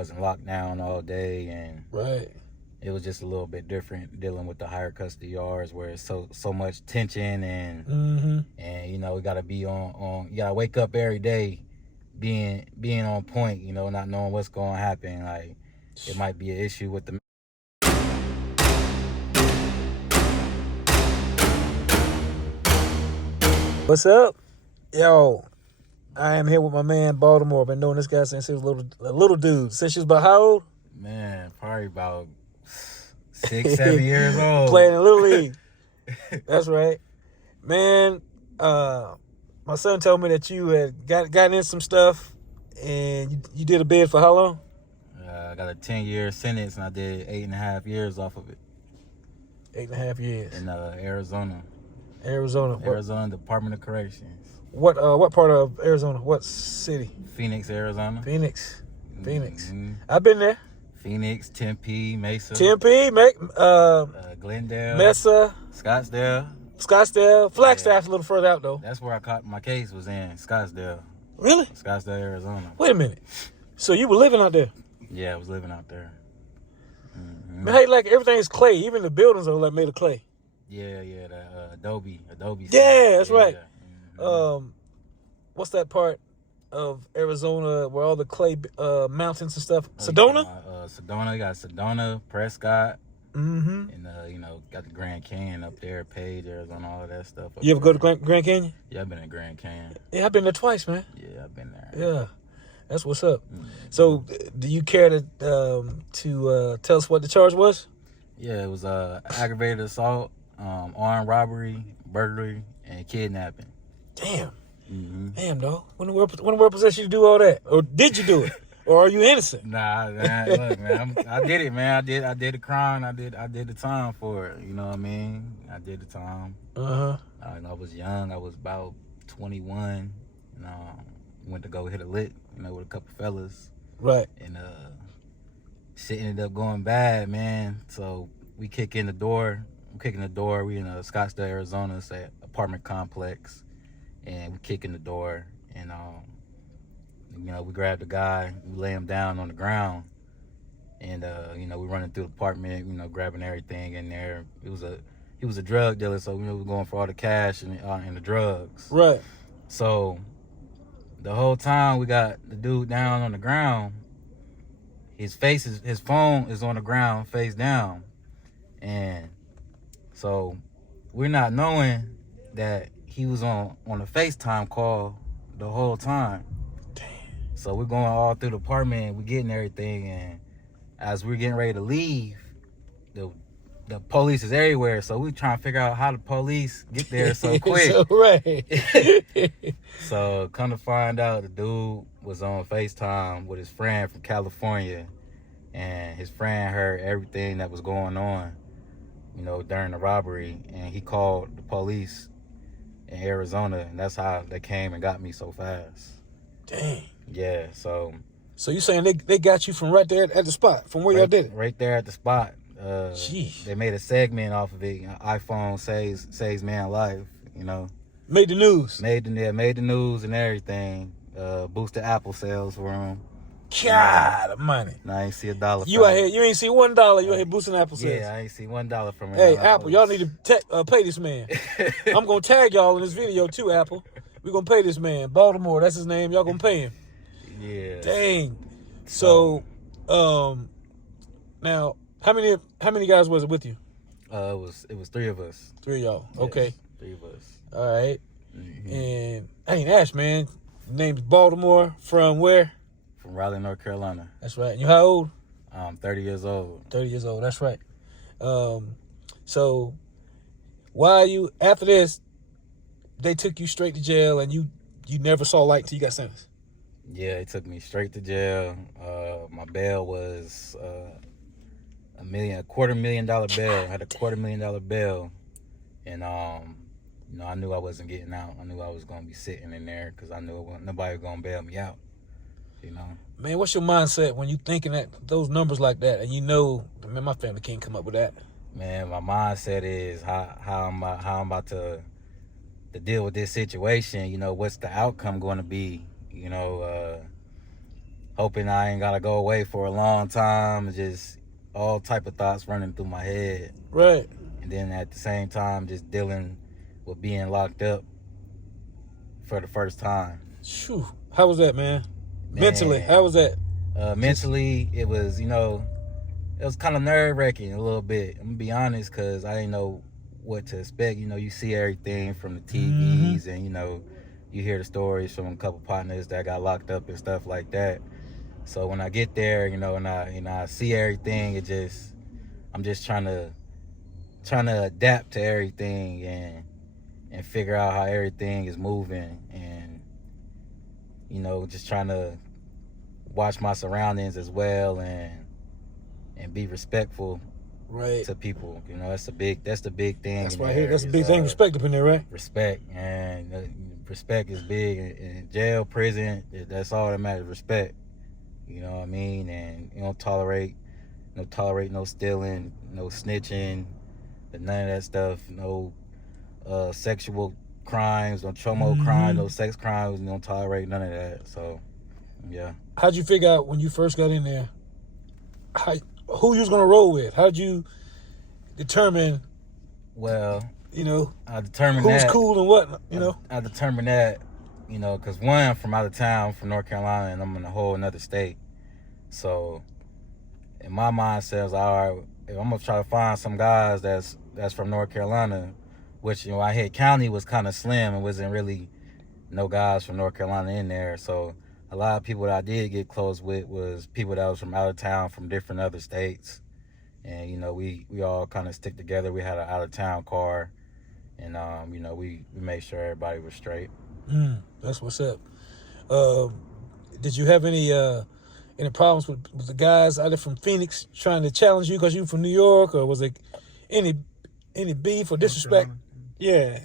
wasn't locked down all day, and Right. it was just a little bit different dealing with the higher custody yards where it's so much tension, and and we gotta be on you gotta wake up every day being on point, not knowing what's gonna happen. Like, it might be an issue with the What's up? Yo, I am here with my man Baltimore. Been knowing this guy since he was a little dude. Since he was about how old? Man, probably about 6, 7 years old. Playing in Little League. That's right. Man, my son told me that you had gotten in some stuff, and you did a bid for how long? I got a 10-year sentence, and I did 8.5 years off of it. 8.5 years. In Arizona. Arizona Department of Corrections. What part of Arizona? What city? Phoenix, Arizona. Phoenix. Mm-hmm. I've been there. Phoenix, Tempe, Mesa. Glendale. Mesa. Scottsdale. Flagstaff's a little further out, though. That's where I caught my case, was in Scottsdale. Really? Scottsdale, Arizona. Wait a minute. So you were living out there? Yeah, I was living out there. Mm-hmm. Man, hey, like, everything's clay. Even the buildings are like made of clay. Yeah, the Adobe. Yeah, that's right. Mm-hmm. What's that part of Arizona where all the clay mountains and stuff? Sedona? Sedona. You got Sedona, Prescott. Mm-hmm. And, got the Grand Canyon up there, Page, Arizona, all of that stuff. You ever go to Grand Canyon? Yeah, I've been to Grand Canyon. Yeah, I've been there twice, man. Yeah, I've been there. Yeah. That's what's up. Mm-hmm. So, do you care to tell us what the charge was? Yeah, it was aggravated assault, armed robbery, burglary, and kidnapping. Damn. Mm-hmm. Damn, dog. When the world possessed you to do all that? Or did you do it? Or are you innocent? Nah, man, look, man, I did it, man. I did the crime. I did the time for it. You know what I mean? I did the time. I was young. I was about 21. Went to go hit a lick, with a couple fellas. Right. And shit ended up going bad, man. So we kick in the door. We in Scottsdale, Arizona. It's an apartment complex. And we kick in the door, and we grab the guy, we lay him down on the ground, and we running through the apartment, grabbing everything in there. He was a drug dealer, so we were going for all the cash and the drugs. Right. So the whole time we got the dude down on the ground. His phone is on the ground, face down, and so we're not knowing that he was on a FaceTime call the whole time. Damn. So we're going all through the apartment, we're getting everything, and as we're getting ready to leave, the police is everywhere. So we're trying to figure out how the police get there so quick. So, right. So come to find out, the dude was on FaceTime with his friend from California, and his friend heard everything that was going on, during the robbery, and he called the police in Arizona, and that's how they came and got me so fast. Dang. Yeah, so you saying they got you from right there at the spot, from where y'all did it? Right there at the spot. Jeez. They made a segment off of it. iPhone saves man life. Made the news. Made the news and everything. Boosted Apple sales for them. God money. No, I ain't see $1. You out here, you ain't see $1. You out here boosting Apple sales. Yeah, I ain't see $1 from it. Hey, Apple, y'all need to pay this man. I'm gonna tag y'all in this video too, Apple. We're gonna pay this man. Baltimore, that's his name. Y'all gonna pay him. Yeah. Dang. So, now how many guys was it with you? It was 3 of us. 3 of y'all. Yes, okay. 3 of us. All right. Mm-hmm. And I ain't asked, man. Name's Baltimore. From where? From Raleigh, North Carolina. That's right. You how old? I'm 30 years old. 30 years old. That's right. So why you after this? They took you straight to jail, and you never saw light until you got sentenced. Yeah, they took me straight to jail. My bail was $250,000 bail. I had a $250,000 bail, and I knew I wasn't getting out. I knew I was gonna be sitting in there because I knew nobody was gonna bail me out. Man, what's your mindset when you thinking that those numbers like that, and man, my family can't come up with that. Man, my mindset is how I'm about to deal with this situation. What's the outcome going to be? hoping I ain't gotta go away for a long time. Just all type of thoughts running through my head. Right. And then at the same time, just dealing with being locked up for the first time. Phew. How was that, man? Mentally, how was that? Mentally, it was, it was kind of nerve-wracking a little bit. I'm gonna be honest, because I didn't know what to expect. You see everything from the TVs, and you hear the stories from a couple partners that got locked up and stuff like that. So when I get there, and I see everything, I'm just trying to adapt to everything and figure out how everything is moving, and just trying to watch my surroundings as well, and be respectful, right, to people. That's the big thing. That's why that's the big thing. Respect up in there, right? Respect, and respect is big in jail, prison. That's all that matters. Respect. You know what I mean? And you don't tolerate no stealing, no snitching, none of that stuff. No sexual crimes, no chomo crimes, no sex crimes. You don't tolerate none of that. So, yeah. How'd you figure out when you first got in there who you was gonna roll with? How'd you determine? Well, I determined who's that, cool and what. I determined that, because one, I'm from out of town, from North Carolina, and I'm in a whole another state. So, in my mindset, I was like, all right, if I'm gonna try to find some guys that's from North Carolina, which I hit county was kind of slim and wasn't really no guys from North Carolina in there. So a lot of people that I did get close with was people that was from out of town, from different other states, and we all kind of stick together. We had an out of town car, and we made sure everybody was straight. That's what's up. Did you have any problems with the guys out there from Phoenix trying to challenge you because you from New York, or was it any beef or disrespect? Yeah.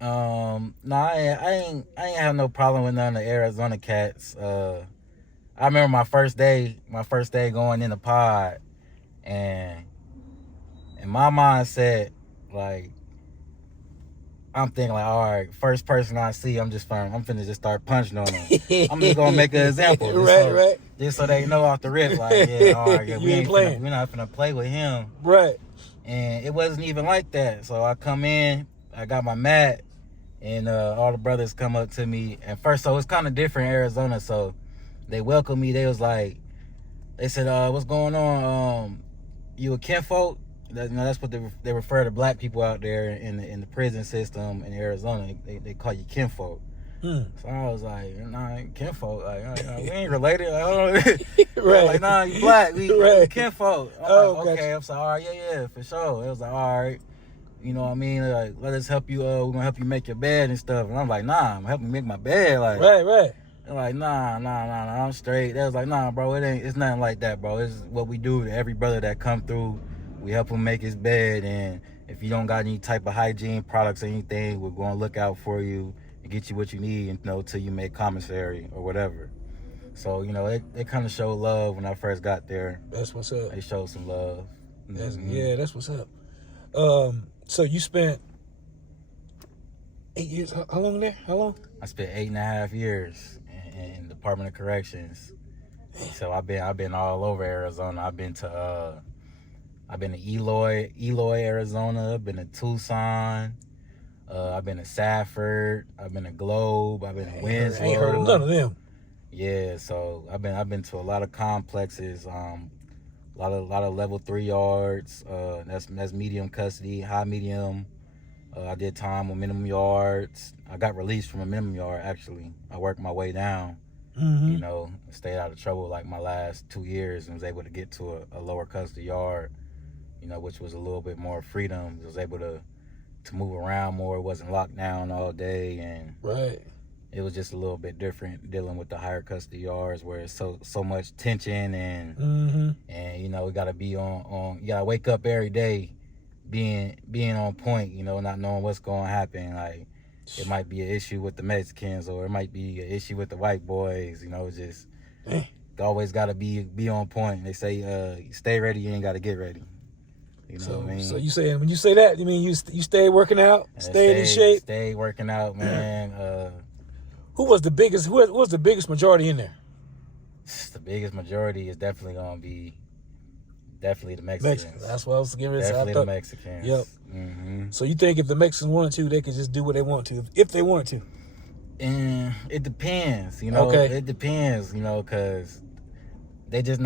No, I ain't have no problem with none of the Arizona cats. I remember my first day going in the pod, and in my mindset, like, I'm thinking like, all right, first person I see, I'm finna just start punching on them. I'm just gonna make an example, right. Just so they know off the rip, like, yeah, all right, yeah, we're not finna play with him, right? And it wasn't even like that. So I come in, I got my mat, and all the brothers come up to me. And first, so it's kind of different in Arizona. So they welcomed me. They was like, they said, "What's going on? You a kinfolk?" That's what they refer to black people out there in the prison system in Arizona. They call you kinfolk. So I was like, nah, kinfolk. Like, we ain't related. I don't know. Right. Like, nah, you black. We kinfolk. Oh, like, okay. gotcha. I'm like, all right, yeah, for sure. It was like, all right. You know what I mean? Like, let us help you. We're gonna help you make your bed and stuff. And I'm like, nah, I'm helping make my bed. Like, right. They're like, nah, I'm straight. They was like, nah, bro, it's nothing like that, bro. It's what we do to every brother that come through. We help him make his bed, and if you don't got any type of hygiene products or anything, we're gonna look out for you and get you what you need, till you make commissary or whatever. So, they kind of showed love when I first got there. That's what's up. They showed some love. Yeah, that's what's up. So you spent 8 years. How long there? How long? I spent 8.5 years in Department of Corrections. So I've been all over Arizona. I've been to Eloy, Arizona. I've been to Tucson. I've been to Safford. I've been to Globe. I've been to Winslow. I ain't heard of none of them. Yeah, so I've been to a lot of complexes. A lot of level 3 yards. That's medium custody, high medium. I did time with minimum yards. I got released from a minimum yard, actually. I worked my way down. Stayed out of trouble like my last 2 years, and was able to get to a lower custody yard, which was a little bit more freedom. I was able to move around more. It wasn't locked down all day, and right. It was just a little bit different dealing with the higher custody yards, where it's so much tension, and we gotta be on. You gotta wake up every day being on point, not knowing what's gonna happen. Like, it might be an issue with the Mexicans, or it might be an issue with the white boys. Just always gotta be on point. They say, stay ready, you ain't gotta get ready. So, what I mean? So you saying, when you say that, you mean you stay working out, stayed in shape? Stay working out, man. Who was the biggest? Who was the biggest majority in there? The biggest majority is definitely gonna be the Mexicans. That's what I was giving. Definitely the Mexicans. Yep. Mm-hmm. So you think if the Mexicans wanted to, they could just do what they want to, if they wanted to? And it depends, you know. Okay. It depends, you know, because they just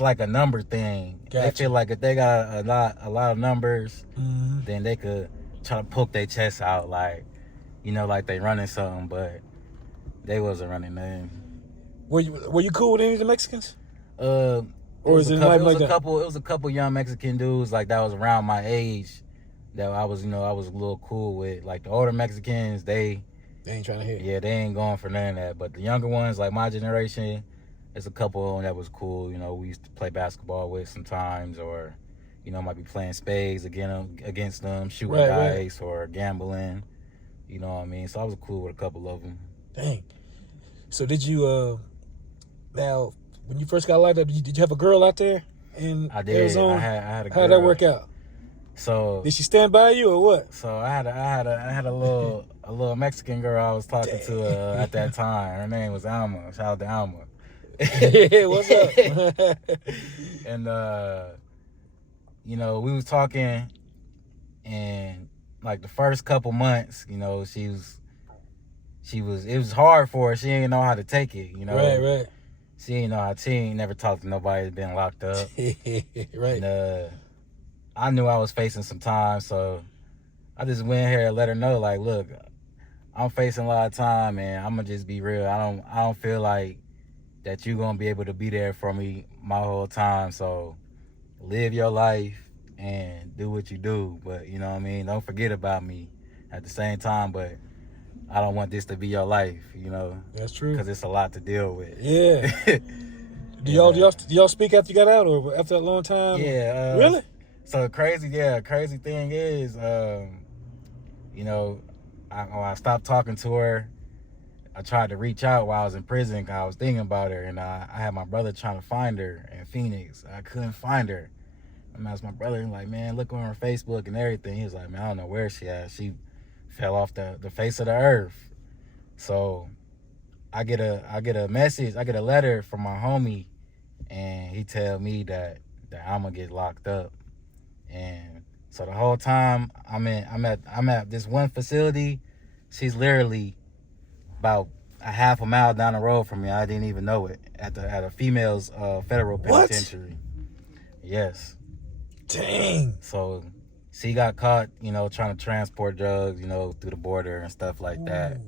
like a number thing. Gotcha. They feel like if they got a lot of numbers, Mm-hmm. then they could try to poke their chest out, like, you know, like they running something, but they wasn't running nothing. Were you cool with any of the Mexicans? Or is it it was a couple young Mexican dudes like that was around my age that I was a little cool with. Like the older Mexicans, they ain't trying to hit. Yeah, they ain't going for none of that. But the younger ones, like my generation, there's a couple of them that was cool. You know, we used to play basketball with sometimes, or, you know, might be playing spades against them, shooting dice or gambling. You know what I mean? So I was cool with a couple of them. Dang. So did you now when you first got locked up, did you have a girl out there in Arizona? I had a girl. How'd that work out? So did she stand by you or what? So I had a little Mexican girl I was talking to at that time. Her name was Alma. Shout out to Alma. Yeah, what's up? And you know, we was talking, and like the first couple months, you know, it was hard for her. She didn't know how to take it, you know. Right. She ain't never talked to nobody that's been locked up. Right. And I knew I was facing some time, so I just went here and let her know, like, look, I'm facing a lot of time, and I'm gonna just be real. I don't feel like that you gonna be able to be there for me my whole time. So live your life and do what you do, but you know what I mean. Don't forget about me at the same time. But I don't want this to be your life, you know. That's true. Because it's a lot to deal with. Yeah. Do y'all speak after you got out, or after a long time? Yeah. Really? So crazy thing is, you know, I stopped talking to her. I tried to reach out while I was in prison because I was thinking about her, and I had my brother trying to find her in Phoenix. I couldn't find her. I asked my brother, like, man, look on her Facebook and everything. He was like, man, I don't know where she at. She fell off the face of the earth. So I get a message, I get a letter from my homie, and he tell me that I'm gonna get locked up. And so the whole time I'm at this one facility. She's literally about a half a mile down the road from me. I didn't even know it, at a female's federal penitentiary. Yes. Dang. So she got caught, you know, trying to transport drugs, you know, through the border and stuff like that.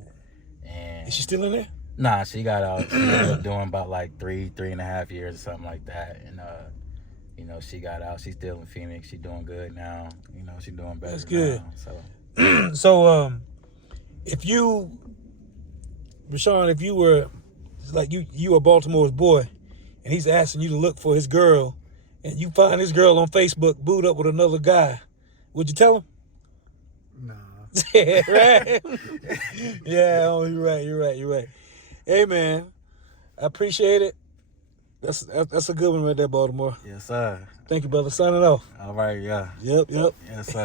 And is she still in there? Nah, she got out. She ended up doing about like 3.5 years or something like that. And you know, she got out. She's still in Phoenix. She's doing good now. You know, she's doing better. That's good. Now, so so if you, Rashawn, if you were like you were Baltimore's boy, and he's asking you to look for his girl, and you find his girl on Facebook booed up with another guy, would you tell him? Nah. Yeah, right. Yeah, oh, you're right. Hey, man, I appreciate it. That's a good one right there, Baltimore. yes, sir. Thank you, brother. Signing off. All right, yeah. Yep. Yes, sir.